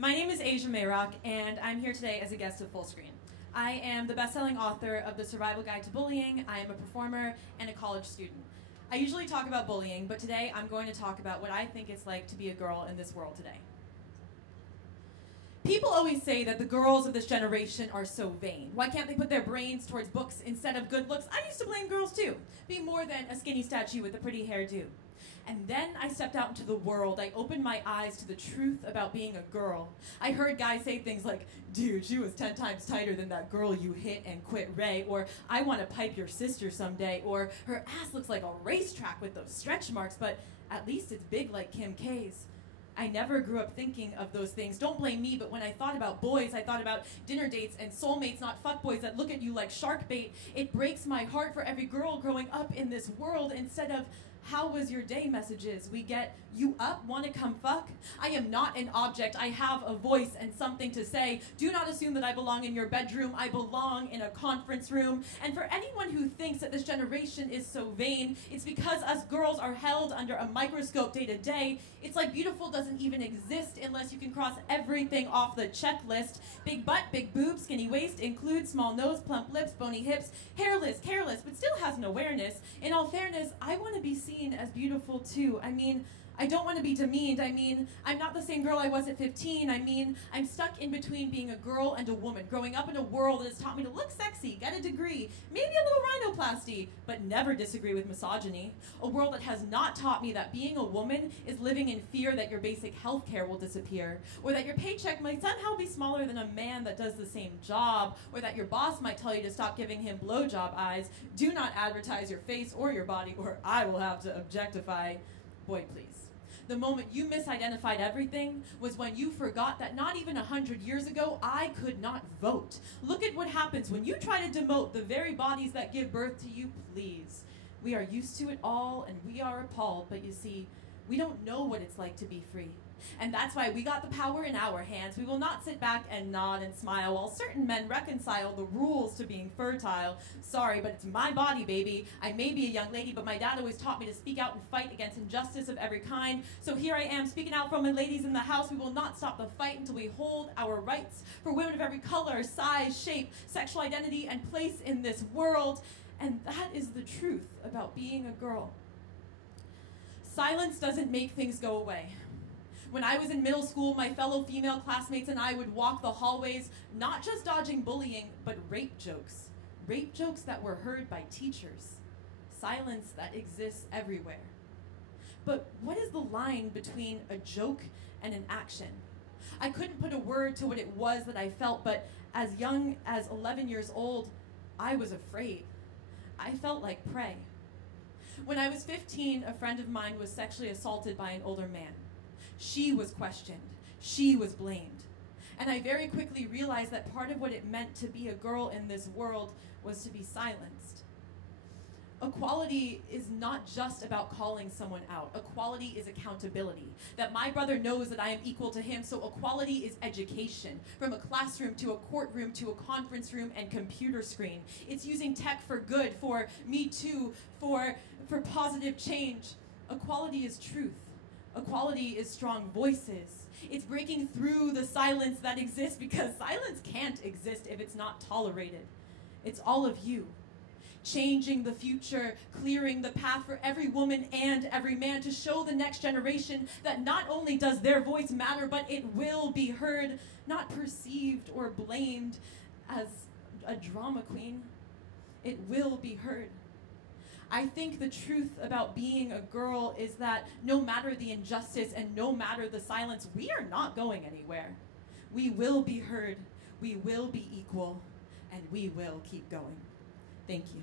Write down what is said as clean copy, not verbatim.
My name is Aija Mayrock, and I'm here today as a guest of Fullscreen. I am the best-selling author of The Survival Guide to Bullying. I am a performer and a college student. I usually talk about bullying, but today I'm going to talk about what I think it's like to be a girl in this world today. People always say that the girls of this generation are so vain. Why can't they put their brains towards books instead of good looks? I used to blame girls too. Be more than a skinny statue with a pretty hairdo. And then I stepped out into the world. I opened my eyes to the truth about being a girl. I heard guys say things like, dude, she was 10 times tighter than that girl you hit and quit Ray, or I want to pipe your sister someday, or her ass looks like a racetrack with those stretch marks, but at least it's big like Kim K's. I never grew up thinking of those things. Don't blame me, but when I thought about boys, I thought about dinner dates and soulmates, not fuckboys that look at you like shark bait. It breaks my heart for every girl growing up in this world instead of how was your day messages. We get, you up, want to come fuck? I am not an object. I have a voice and something to say. Do not assume that I belong in your bedroom. I belong in a conference room. And for anyone who thinks that this generation is so vain, it's because us girls are held under a microscope day to day. It's like beautiful doesn't even exist unless you can cross everything off the checklist. Big butt, big boobs, skinny waist, includes small nose, plump lips, bony hips, hairless, careless, but still has an awareness. In all fairness, I want to be seen as beautiful too. I mean, I don't want to be demeaned. I mean, I'm not the same girl I was at 15. I mean, I'm stuck in between being a girl and a woman, growing up in a world that has taught me to look sexy, get a degree, maybe a little rhinoplasty, but never disagree with misogyny. A world that has not taught me that being a woman is living in fear that your basic health care will disappear, or that your paycheck might somehow be smaller than a man that does the same job, or that your boss might tell you to stop giving him blowjob eyes. Do not advertise your face or your body, or I will have to objectify. Boy, please. The moment you misidentified everything was when you forgot that not even 100 years ago, I could not vote. Look at what happens when you try to demote the very bodies that give birth to you, please. We are used to it all, and we are appalled, but you see, we don't know what it's like to be free. And that's why we got the power in our hands. We will not sit back and nod and smile while certain men reconcile the rules to being fertile. Sorry, but it's my body, baby. I may be a young lady, but my dad always taught me to speak out and fight against injustice of every kind. So here I am speaking out from my ladies in the house. We will not stop the fight until we hold our rights for women of every color, size, shape, sexual identity, and place in this world. And that is the truth about being a girl. Silence doesn't make things go away. When I was in middle school, my fellow female classmates and I would walk the hallways, not just dodging bullying, but rape jokes. Rape jokes that were heard by teachers. Silence that exists everywhere. But what is the line between a joke and an action? I couldn't put a word to what it was that I felt, but as young as 11 years old, I was afraid. I felt like prey. When I was 15, a friend of mine was sexually assaulted by an older man. She was questioned. She was blamed. And I very quickly realized that part of what it meant to be a girl in this world was to be silenced. Equality is not just about calling someone out. Equality is accountability. That my brother knows that I am equal to him, so equality is education. From a classroom to a courtroom to a conference room and computer screen. It's using tech for good, for Me Too, for positive change. Equality is truth. Equality is strong voices. It's breaking through the silence that exists, because silence can't exist if it's not tolerated. It's all of you. Changing the future, clearing the path for every woman and every man to show the next generation that not only does their voice matter, but it will be heard, not perceived or blamed as a drama queen. It will be heard. I think the truth about being a girl is that no matter the injustice and no matter the silence, we are not going anywhere. We will be heard, we will be equal, and we will keep going. Thank you.